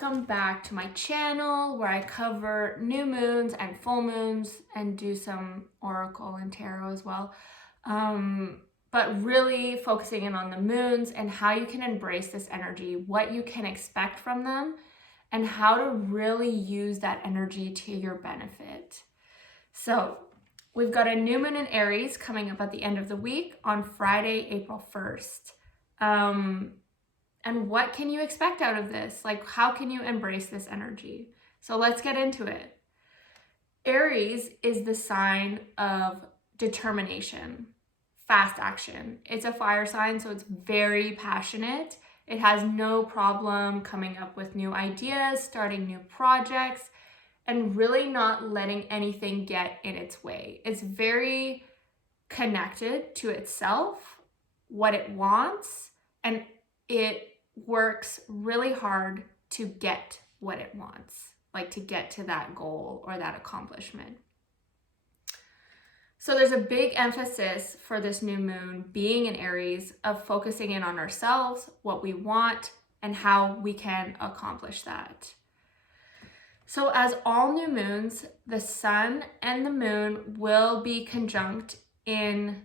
welcome back to my channel where I cover new moons and full moons and do some oracle and tarot as well. But really focusing in on the moons and how you can embrace this energy, what you can expect from them, and how to really use that energy to your benefit. So we've got a new moon in Aries coming up at the end of the week on Friday, April 1st. And what can you expect out of this? Like, how can you embrace this energy? So let's get into it. Aries is the sign of determination, fast action. It's a fire sign, so it's very passionate. It has no problem coming up with new ideas, starting new projects, and really not letting anything get in its way. It's very connected to itself, what it wants, and it works really hard to get what it wants, like to get to that goal or that accomplishment. So there's a big emphasis for this new moon being in Aries of focusing in on ourselves, what we want, and how we can accomplish that. So as all new moons, the sun and the moon will be conjunct in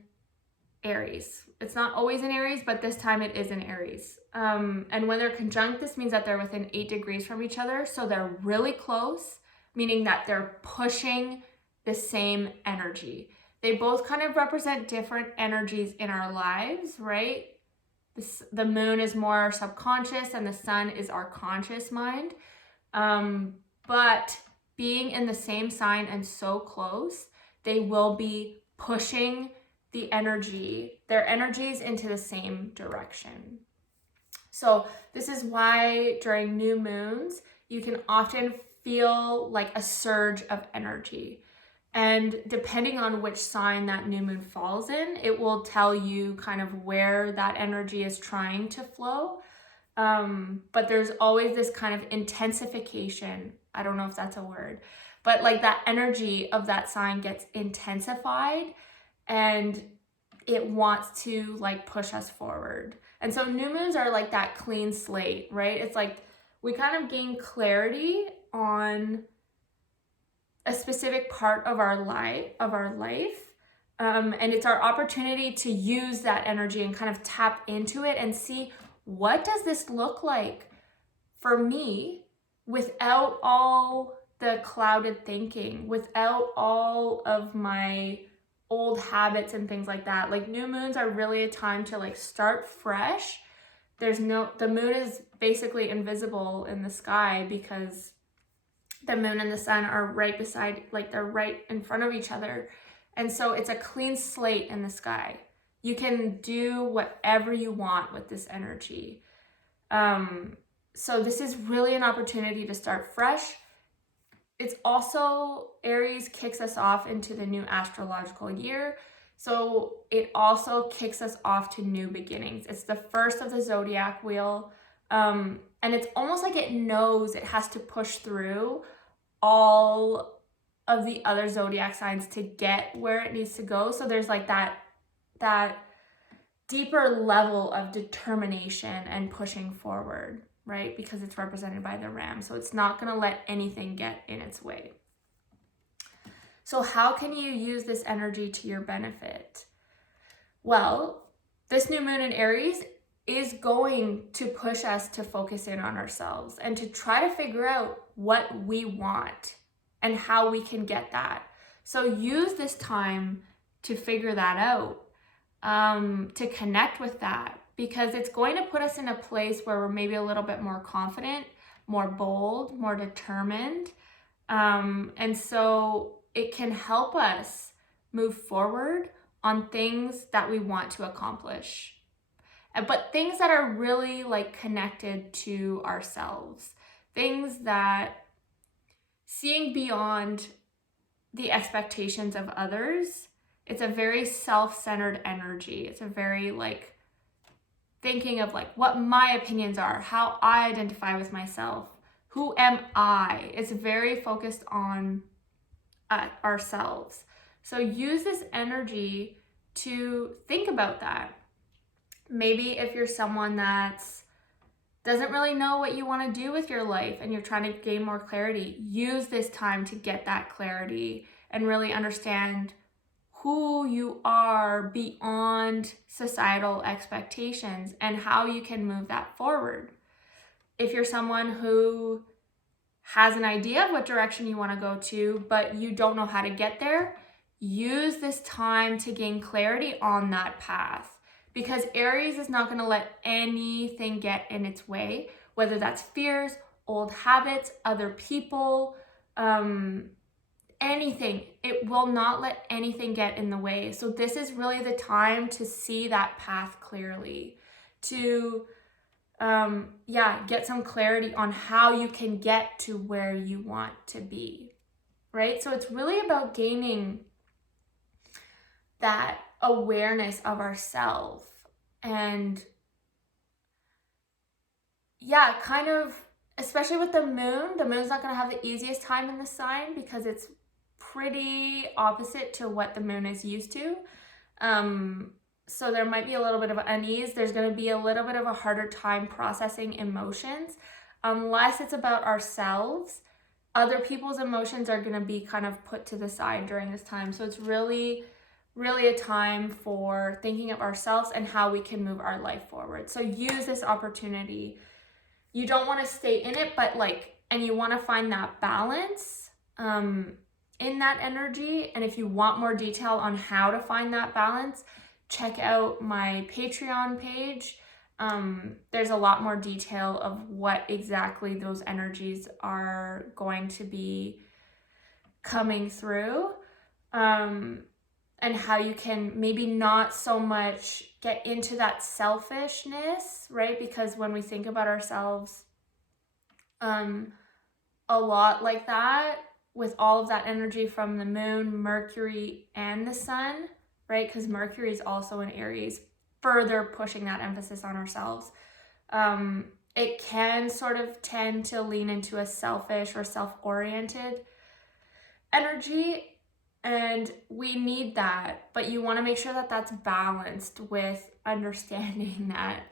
Aries. It's not always in Aries, but this time it is in Aries. And when they're conjunct, this means that they're within 8 degrees from each other. So they're really close, meaning that they're pushing the same energy. They both kind of represent different energies in our lives, right? The moon is more subconscious and the sun is our conscious mind. But being in the same sign and so close, they will be pushing their energies into the same direction. So this is why during new moons, you can often feel like a surge of energy. And depending on which sign that new moon falls in, it will tell you kind of where that energy is trying to flow. But there's always this kind of intensification. I don't know if that's a word, but like that energy of that sign gets intensified and it wants to like push us forward. And so new moons are like that clean slate, right? It's like we kind of gain clarity on a specific part of our life. And it's our opportunity to use that energy and kind of tap into it and see, what does this look like for me without all the clouded thinking, without all of my old habits and things like that. Like new moons are really a time to like start fresh. The moon is basically invisible in the sky because the moon and the sun are right beside, like they're right in front of each other. And so it's a clean slate in the sky. You can do whatever you want with this energy. So this is really an opportunity to start fresh. It's also, Aries kicks us off into the new astrological year. So it also kicks us off to new beginnings. It's the first of the zodiac wheel. And it's almost like it knows it has to push through all of the other zodiac signs to get where it needs to go. So there's like that deeper level of determination and pushing forward, right? Because it's represented by the ram. So it's not going to let anything get in its way. So how can you use this energy to your benefit? Well, this new moon in Aries is going to push us to focus in on ourselves and to try to figure out what we want and how we can get that. So use this time to figure that out, to connect with that, because it's going to put us in a place where we're maybe a little bit more confident, more bold, more determined. And so it can help us move forward on things that we want to accomplish, but things that are really like connected to ourselves, things that seeing beyond the expectations of others. It's a very self-centered energy. It's a very like thinking of like what my opinions are, how I identify with myself, who am I? It's very focused on ourselves. So use this energy to think about that. Maybe if you're someone that's doesn't really know what you want to do with your life and you're trying to gain more clarity, use this time to get that clarity and really understand who you are beyond societal expectations and how you can move that forward. If you're someone who has an idea of what direction you want to go to, but you don't know how to get there, use this time to gain clarity on that path. Because Aries is not going to let anything get in its way, whether that's fears, old habits, other people, anything. It will not let anything get in the way. So this is really the time to see that path clearly, to get some clarity on how you can get to where you want to be, right? So it's really about gaining that awareness of ourselves and kind of, especially with the moon's not going to have the easiest time in the sign because it's pretty opposite to what the moon is used to. So there might be a little bit of unease. There's going to be a little bit of a harder time processing emotions unless it's about ourselves. Other people's emotions are going to be kind of put to the side during this time. So it's really, really a time for thinking of ourselves and how we can move our life forward. So use this opportunity. You don't want to stay in it, and you want to find that balance in that energy. And if you want more detail on how to find that balance, check out my Patreon page. There's a lot more detail of what exactly those energies are going to be coming through, and how you can maybe not so much get into that selfishness, right? Because when we think about ourselves a lot like that, with all of that energy from the moon, Mercury, and the sun, right? Because Mercury is also in Aries, further pushing that emphasis on ourselves. It can sort of tend to lean into a selfish or self-oriented energy, and we need that, but you want to make sure that that's balanced with understanding that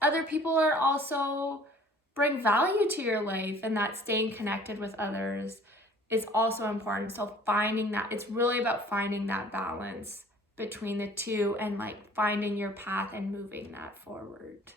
other people are also bring value to your life, and that staying connected with others is also important. So finding that, it's really about finding that balance between the two and finding your path and moving that forward.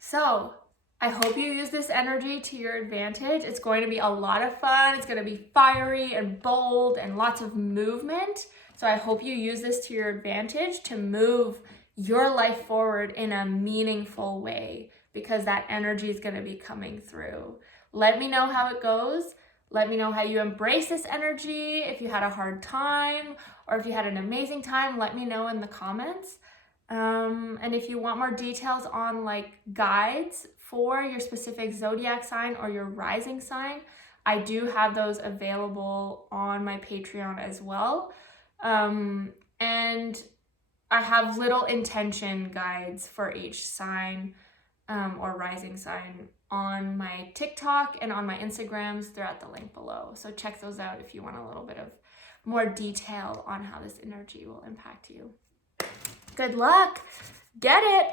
So I hope you use this energy to your advantage. It's going to be a lot of fun. It's going to be fiery and bold and lots of movement. So I hope you use this to your advantage to move your life forward in a meaningful way, because that energy is going to be coming through. Let me know how it goes. Let me know how you embrace this energy. If you had a hard time or if you had an amazing time, let me know in the comments. And if you want more details on guides for your specific zodiac sign or your rising sign, I do have those available on my Patreon as well. And I have little intention guides for each sign or rising sign on my TikTok and on my Instagrams. They're at the link below. So check those out if you want a little bit of more detail on how this energy will impact you. Good luck. Get it.